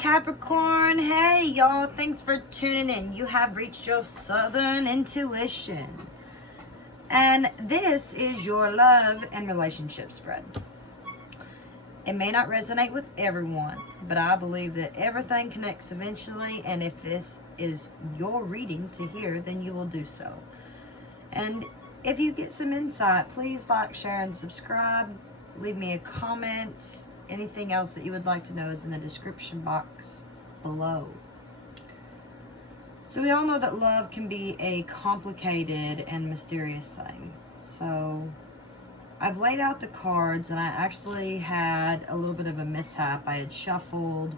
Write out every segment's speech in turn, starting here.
Capricorn? Hey y'all, thanks for tuning in. You have reached your southern intuition. And this is your love and relationship spread. It may not resonate with everyone, but I believe that everything connects eventually, and if this is your reading to hear, then you will do so. And if you get some insight, please like, share, and subscribe. Leave me a comment. Anything else that you would like to know is in the description box below. So we all know that love can be a complicated and mysterious thing. So I've laid out the cards, and I actually had a little bit of a mishap. I had shuffled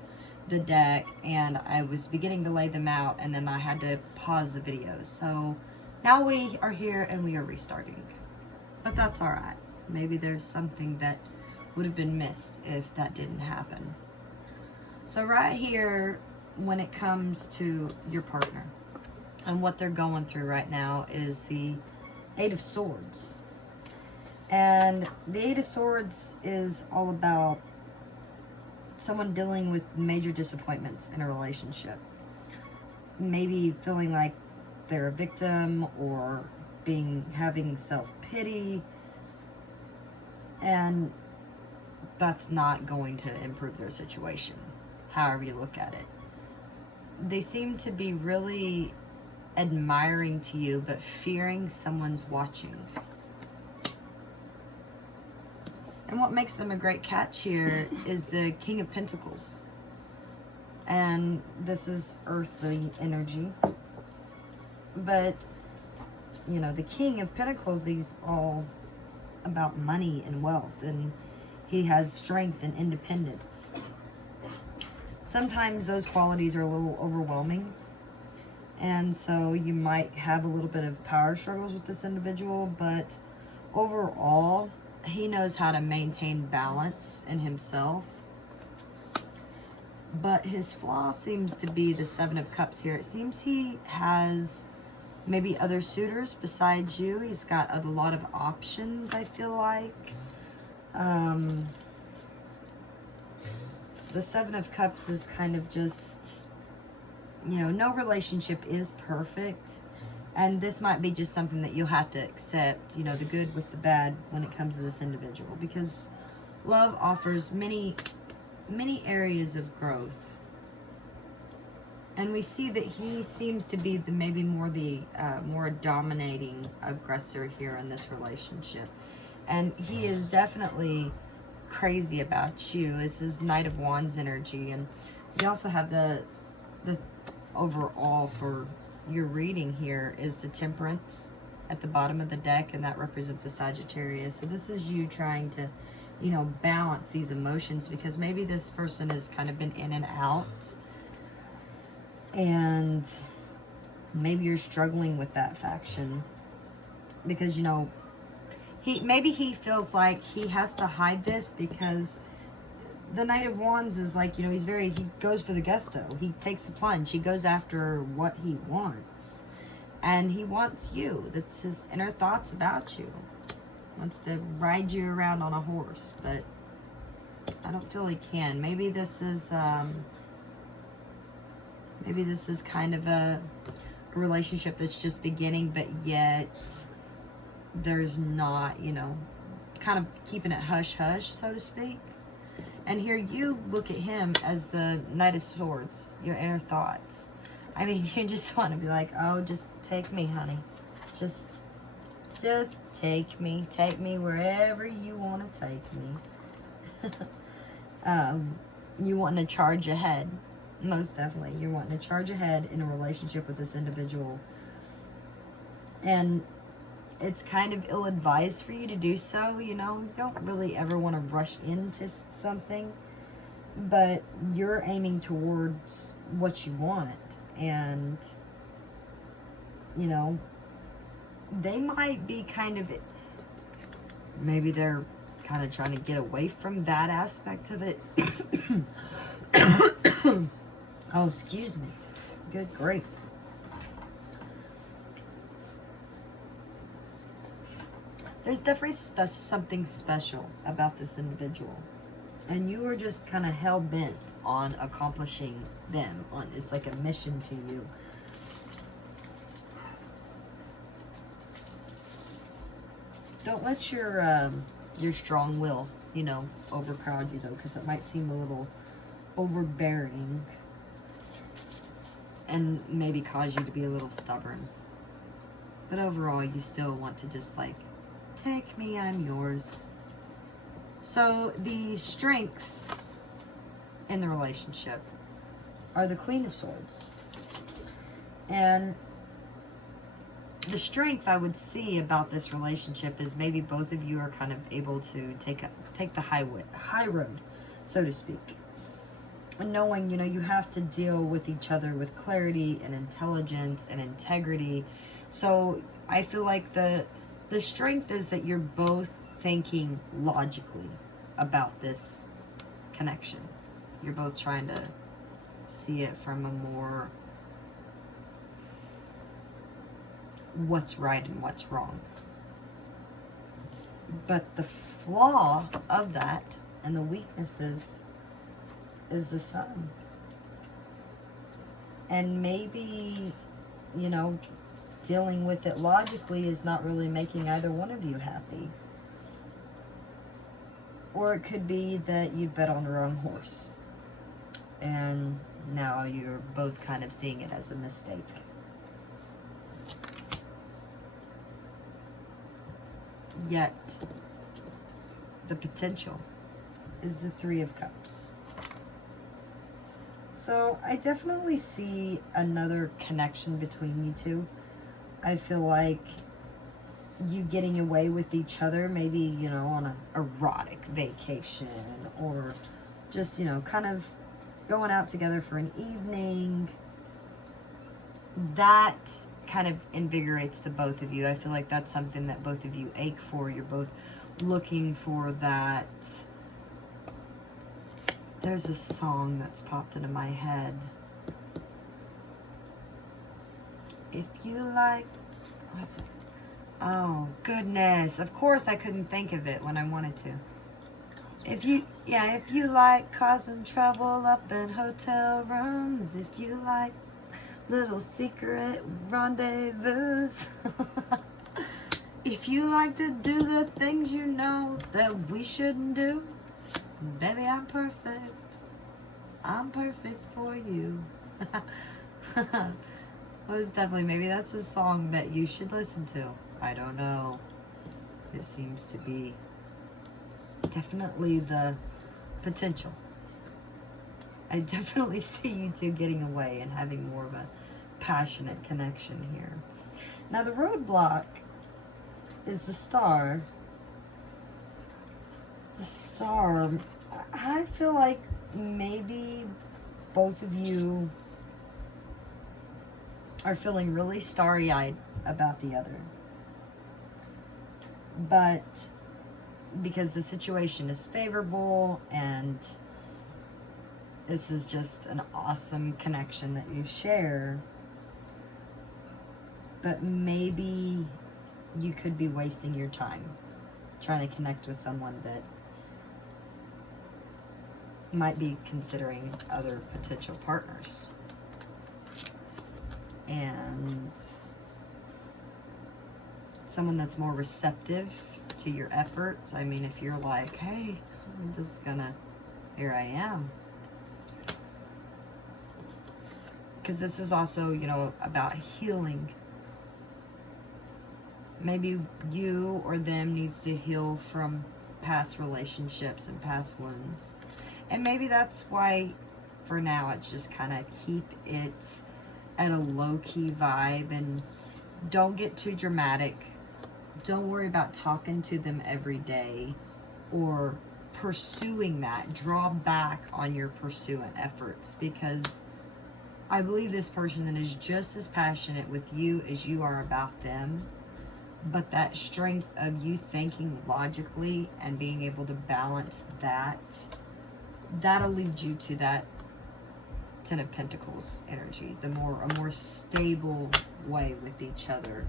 the deck and I was beginning to lay them out, and then I had to pause the video. So now we are here and we are restarting. But that's all right. Maybe there's something that would have been missed if that didn't happen. So right here, when it comes to your partner and what they're going through right now, is the Eight of Swords. And the Eight of Swords is all about someone dealing with major disappointments in a relationship. Maybe feeling like they're a victim, or having self-pity, and that's not going to improve their situation, however you look at it. They seem to be really admiring to you, but fearing someone's watching. And what makes them a great catch here is the King of Pentacles. And this is earthly energy. But, you know, the King of Pentacles, he's all about money and wealth, and he has strength and independence. Sometimes those qualities are a little overwhelming, and so you might have a little bit of power struggles with this individual, but overall, he knows how to maintain balance in himself. But his flaw seems to be the Seven of Cups here. It seems he has maybe other suitors besides you. He's got a lot of options, I feel like. The Seven of Cups is kind of just, you know, no relationship is perfect. And this might be just something that you'll have to accept, you know, the good with the bad when it comes to this individual. Because love offers many areas of growth. And we see that he seems to be maybe more dominating aggressor here in this relationship. And he is definitely crazy about you. This is Knight of Wands energy. And we also have the overall for your reading here is the Temperance at the bottom of the deck, and that represents a Sagittarius. So this is you trying to, you know, balance these emotions, because maybe this person has kind of been in and out, and maybe you're struggling with that faction because, you know, maybe he feels like he has to hide this, because the Knight of Wands is like, you know, he goes for the gusto. He takes the plunge. He goes after what he wants. And he wants you. That's his inner thoughts about you. Wants to ride you around on a horse, but I don't feel he can. Maybe this is kind of a relationship that's just beginning, but yet there's not, you know, kind of keeping it hush-hush, so to speak. And here you look at him as the Knight of Swords, your inner thoughts. I mean, you just want to be like, oh, just take me, honey. Just take me. Take me wherever you want to take me. You wanting to charge ahead. Most definitely. You're wanting to charge ahead in a relationship with this individual. And it's kind of ill-advised for you to do so, you know. You don't really ever want to rush into something, but you're aiming towards what you want. And, you know, they might be kind of, maybe they're kind of trying to get away from that aspect of it. Oh, excuse me. Good grief. There's definitely something special about this individual. And you are just kind of hell-bent on accomplishing them. It's like a mission to you. Don't let your strong will, you know, overpower you, though, because it might seem a little overbearing and maybe cause you to be a little stubborn. But overall, you still want to just, like, take me, I'm yours. So the strengths in the relationship are the Queen of Swords. And the strength I would see about this relationship is maybe both of you are kind of able to take the high road, so to speak. And knowing, you know, you have to deal with each other with clarity and intelligence and integrity. So I feel like the strength is that you're both thinking logically about this connection. You're both trying to see it from a more what's right and what's wrong. But the flaw of that and the weaknesses is the sun. And maybe, you know, dealing with it logically is not really making either one of you happy. Or it could be that you've bet on the wrong horse. And now you're both kind of seeing it as a mistake. Yet, the potential is the Three of Cups. So, I definitely see another connection between you two. I feel like you getting away with each other, maybe, you know, on an erotic vacation, or just, you know, kind of going out together for an evening. That kind of invigorates the both of you. I feel like that's something that both of you ache for. You're both looking for that. There's a song that's popped into my head. If you like, what's it? Oh, goodness. Of course I couldn't think of it when I wanted to. If you like causing trouble up in hotel rooms, if you like little secret rendezvous, if you like to do the things you know that we shouldn't do, baby, I'm perfect. I'm perfect for you. Well, it's definitely, maybe that's a song that you should listen to. I don't know. It seems to be definitely the potential. I definitely see you two getting away and having more of a passionate connection here. Now, the roadblock is the Star. The Star, I feel like maybe both of you are feeling really starry-eyed about the other. But because the situation is favorable and this is just an awesome connection that you share, but maybe you could be wasting your time trying to connect with someone that might be considering other potential partners. And someone that's more receptive to your efforts. I mean, if you're like, hey, I'm just gonna, here I am. Because this is also, you know, about healing. Maybe you or them needs to heal from past relationships and past wounds. And maybe that's why, for now, it's just kind of keep it at a low-key vibe and don't get too dramatic. Don't worry about talking to them every day or pursuing that. Draw back on your pursuant efforts, because I believe this person is just as passionate with you as you are about them. But that strength of you thinking logically and being able to balance that, that'll lead you to that Ten of Pentacles energy, a more stable way with each other,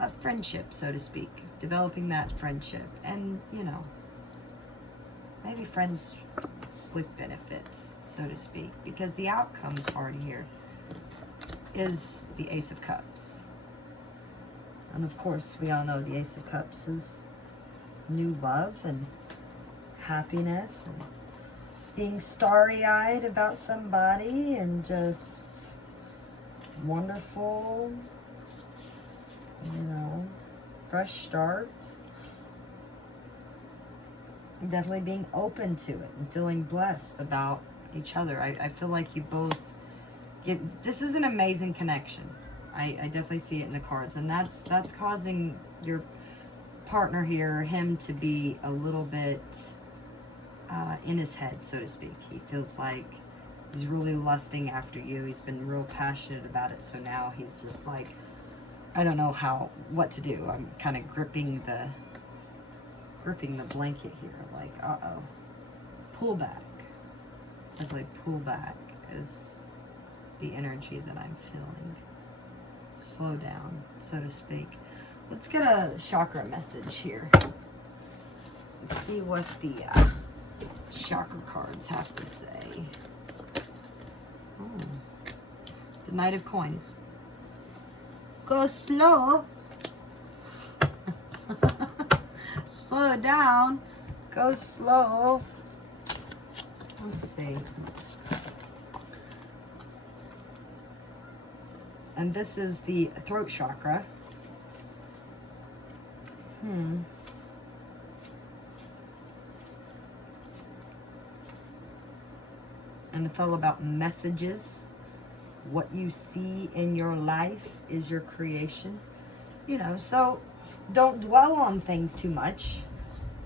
a friendship, so to speak, developing that friendship. And, you know, maybe friends with benefits, so to speak, because the outcome card here is the Ace of Cups. And of course, we all know the Ace of Cups is new love and happiness and being starry-eyed about somebody and just wonderful, you know, fresh start. Definitely being open to it and feeling blessed about each other. I feel like you both get, this is an amazing connection. I definitely see it in the cards, and that's causing your partner here, him, to be a little bit in his head, so to speak. He feels like he's really lusting after you. He's been real passionate about it, so now he's just like, I don't know what to do. I'm kind of gripping the blanket here, like, uh-oh. Pull back. Definitely pull back is the energy that I'm feeling. Slow down, so to speak. Let's get a chakra message here. Let's see what the chakra cards have to say. Oh, the Knight of Coins. Go slow. Slow down. Go slow. Let's see. And this is the throat chakra. And it's all about messages. What you see in your life is your creation. You know, so don't dwell on things too much.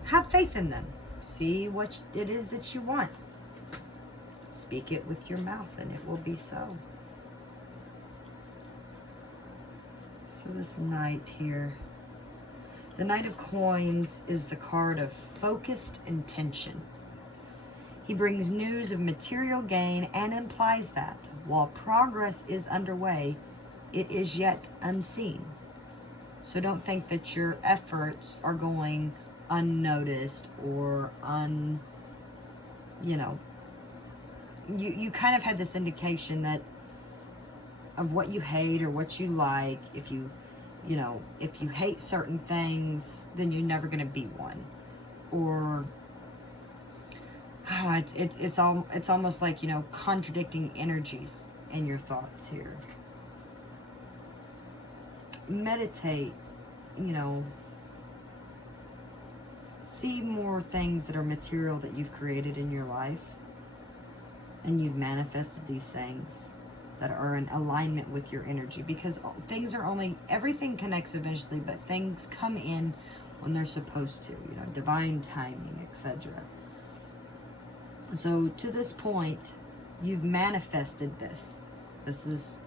Have faith in them. See what it is that you want. Speak it with your mouth and it will be so. So this Knight here, the Knight of Coins is the card of focused intention. He brings news of material gain and implies that while progress is underway, it is yet unseen. So don't think that your efforts are going unnoticed or you kind of had this indication that of what you hate or what you like. If you hate certain things, then you're never going to be one. Or it's almost like, contradicting energies in your thoughts here. Meditate, see more things that are material that you've created in your life, and you've manifested these things that are in alignment with your energy, because things are everything connects eventually, but things come in when they're supposed to, divine timing, etc. So to this point, you've manifested this. This has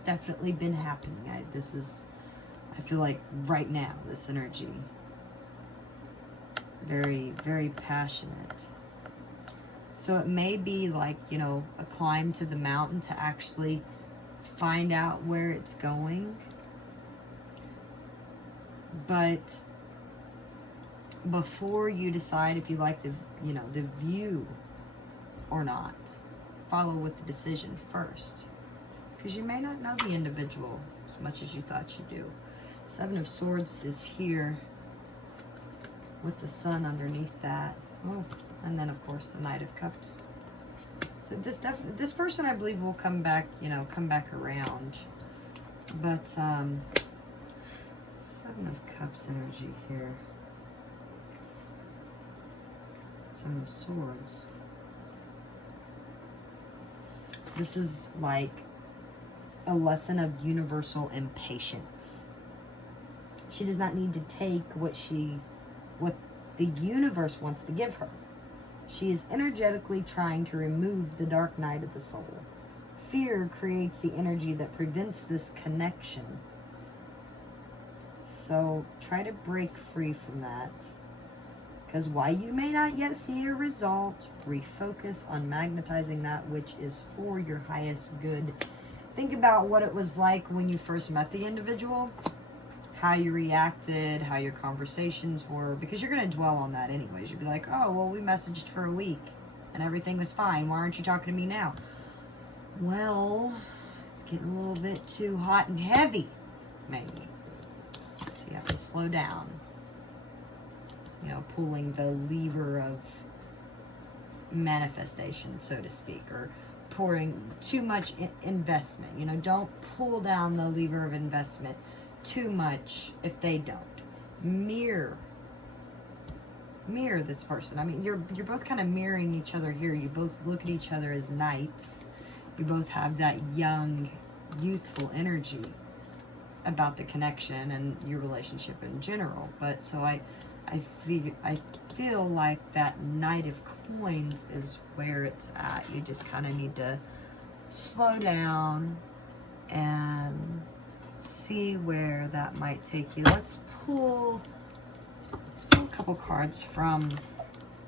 definitely been happening. I feel like right now, this energy, very, very passionate. So it may be like, a climb to the mountain to actually find out where it's going. But before you decide if you like the view or not, follow with the decision first. Because you may not know the individual as much as you thought you do. Seven of Swords is here with the sun underneath that. Oh, and then of course the Knight of Cups. So this person, I believe, will come back, come back around. But Seven of Cups energy here. Seven of Swords. This is like a lesson of universal impatience. She does not need to take what the universe wants to give her. She is energetically trying to remove the dark night of the soul. Fear creates the energy that prevents this connection. So try to break free from that. Because while you may not yet see a result, refocus on magnetizing that which is for your highest good. Think about what it was like when you first met the individual. how you reacted, how your conversations were, because you're going to dwell on that anyways. You'll be like, oh, well, we messaged for a week and everything was fine. Why aren't you talking to me now? Well, it's getting a little bit too hot and heavy, maybe. So you have to slow down. You know, pulling the lever of manifestation, so to speak, or pouring too much investment. You know, don't pull down the lever of investment too much if they don't. Mirror this person. I mean, you're both kind of mirroring each other here. You both look at each other as knights. You both have that young, youthful energy about the connection and your relationship in general. But so I feel like that Knight of Coins is where it's at. You just kind of need to slow down and see where that might take you. Let's pull a couple cards from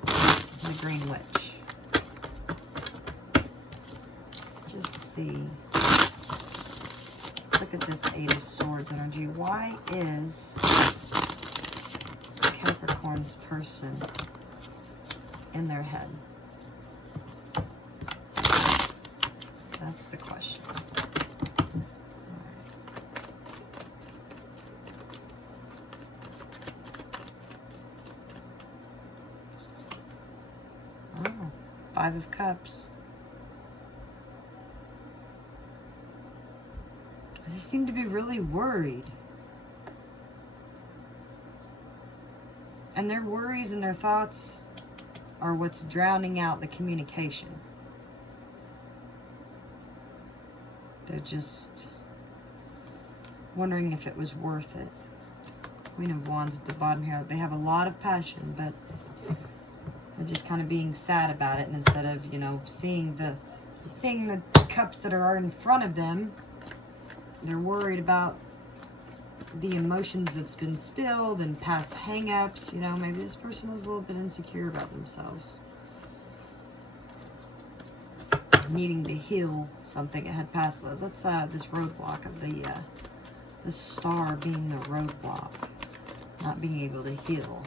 the Green Witch. Let's just see. Look at this Eight of Swords energy. Why is Capricorn's person in their head? That's the question. Oh, Five of Cups. They seem to be really worried. And their worries and their thoughts are what's drowning out the communication. They're just wondering if it was worth it. Queen of Wands at the bottom here. They have a lot of passion, but they're just kind of being sad about it. And instead of, you know, seeing the cups that are in front of them, they're worried about the emotions that's been spilled and past hang-ups. You know, maybe this person is a little bit insecure about themselves. Needing to heal something that had passed. That's this roadblock of the star being the roadblock. Not being able to heal.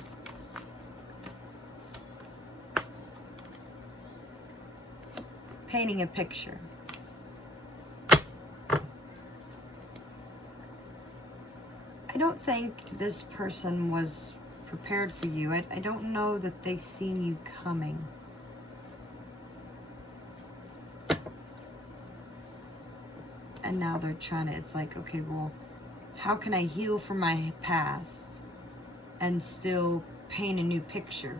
Painting a picture. I don't think this person was prepared for you. I don't know that they seen you coming. And now they're trying to, it's like, okay, well, how can I heal from my past and still paint a new picture?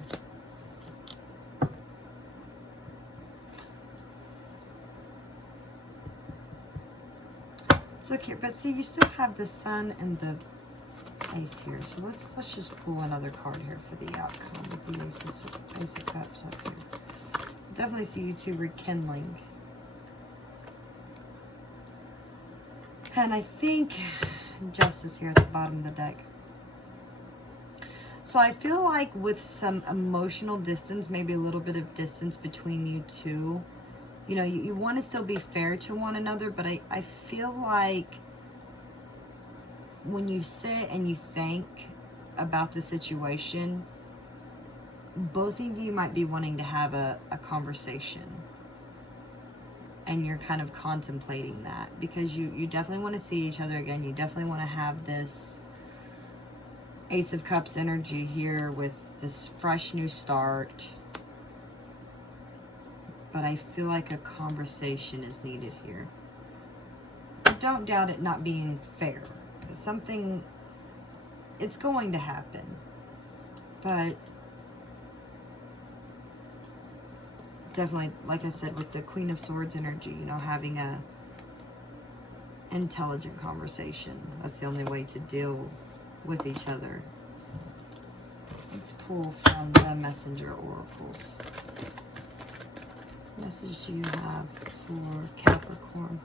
Let's look here, but see, you still have the Sun and the Ace here. So let's just pull another card here for the outcome with the Ace of Cups up here. Definitely see you two rekindling. And I think Justice here at the bottom of the deck. So I feel like with some emotional distance, maybe a little bit of distance between you two, you know, you want to still be fair to one another, but I feel like when you sit and you think about the situation, both of you might be wanting to have a conversation. And you're kind of contemplating that because you definitely want to see each other again. You definitely want to have this Ace of Cups energy here with this fresh new start. But I feel like a conversation is needed here. I don't doubt it not being fair. Something, it's going to happen. But definitely, like I said, with the Queen of Swords energy, you know, having a intelligent conversation. That's the only way to deal with each other. Let's pull from the Messenger Oracles. What message do you have for Capricorn?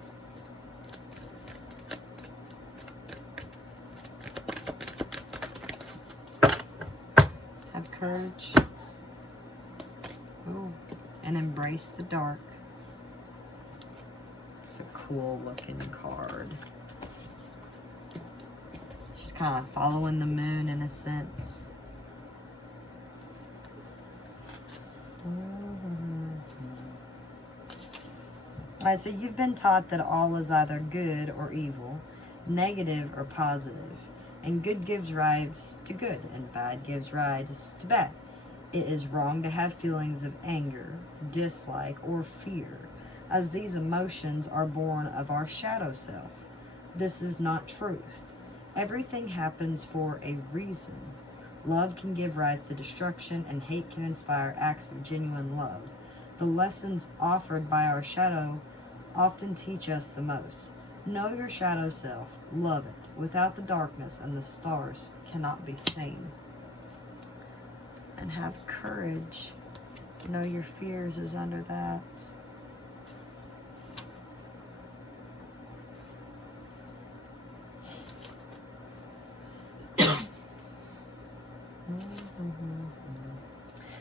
Have courage. Oh. And embrace the dark. It's a cool looking card. She's kind of following the moon in a sense. Alright, so you've been taught that all is either good or evil, negative or positive, and good gives rise to good, and bad gives rise to bad. It is wrong to have feelings of anger, dislike, or fear, as these emotions are born of our shadow self. This is not truth. Everything happens for a reason. Love can give rise to destruction, and hate can inspire acts of genuine love. The lessons offered by our shadow often teach us the most. Know your shadow self. Love it. Without the darkness and the stars cannot be seen. And have courage. Know your fears is under that.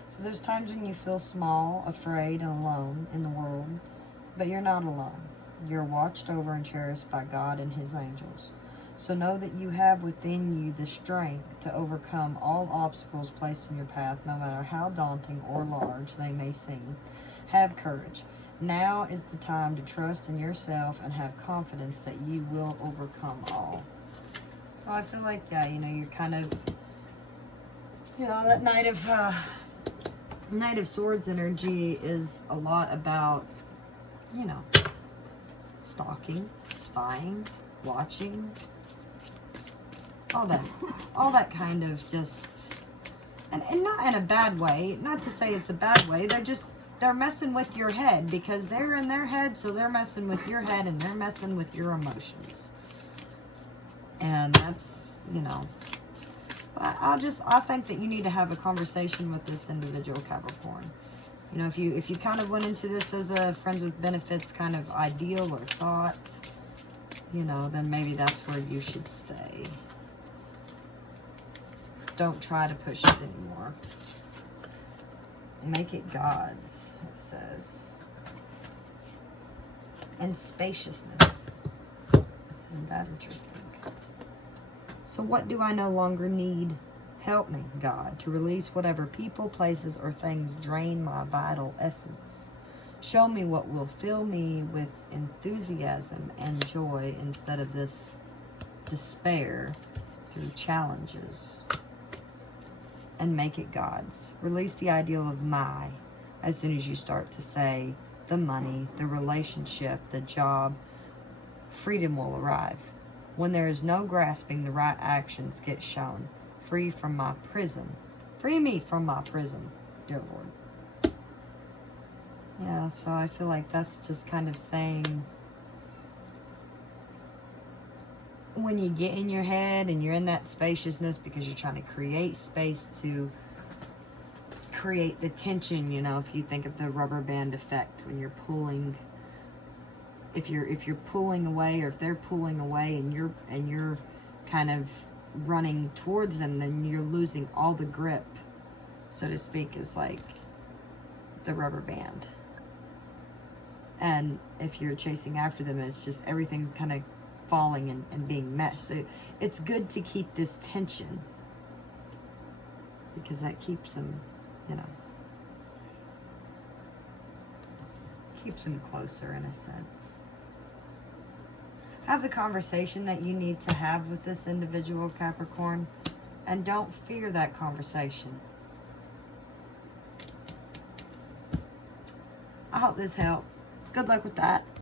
So there's times when you feel small, afraid, and alone in the world, but you're not alone. You're watched over and cherished by God and His angels. So know that you have within you the strength to overcome all obstacles placed in your path, no matter how daunting or large they may seem. Have courage. Now is the time to trust in yourself and have confidence that you will overcome all. So I feel like, yeah, you're kind of, that Knight of Swords energy is a lot about, stalking, spying, watching, all that kind of just, and not in a bad way, not to say it's a bad way, they're messing with your head, because they're in their head, so they're messing with your head, and they're messing with your emotions. And that's, I think that you need to have a conversation with this individual, Capricorn. If you kind of went into this as a friends with benefits kind of ideal or thought, then maybe that's where you should stay. Don't try to push it anymore. Make it God's, it says. And spaciousness. Isn't that interesting? So what do I no longer need? Help me, God, to release whatever people, places, or things drain my vital essence. Show me what will fill me with enthusiasm and joy instead of this despair through challenges. And make it God's. Release the ideal of my as soon as you start to say the money, the relationship, the job. Freedom will arrive. When there is no grasping, the right actions get shown. Free from my prison. Free me from my prison, dear Lord. Yeah, so I feel like that's just kind of saying, when you get in your head and you're in that spaciousness because you're trying to create space to create the tension, if you think of the rubber band effect, when you're pulling, if you're pulling away, or if they're pulling away and you're kind of running towards them, then you're losing all the grip, so to speak, is like the rubber band. And if you're chasing after them, it's just everything kind of falling and being meshed. So it's good to keep this tension, because that keeps them, keeps them closer in a sense. Have the conversation that you need to have with this individual, Capricorn, and don't fear that conversation. I hope this helped. Good luck with that.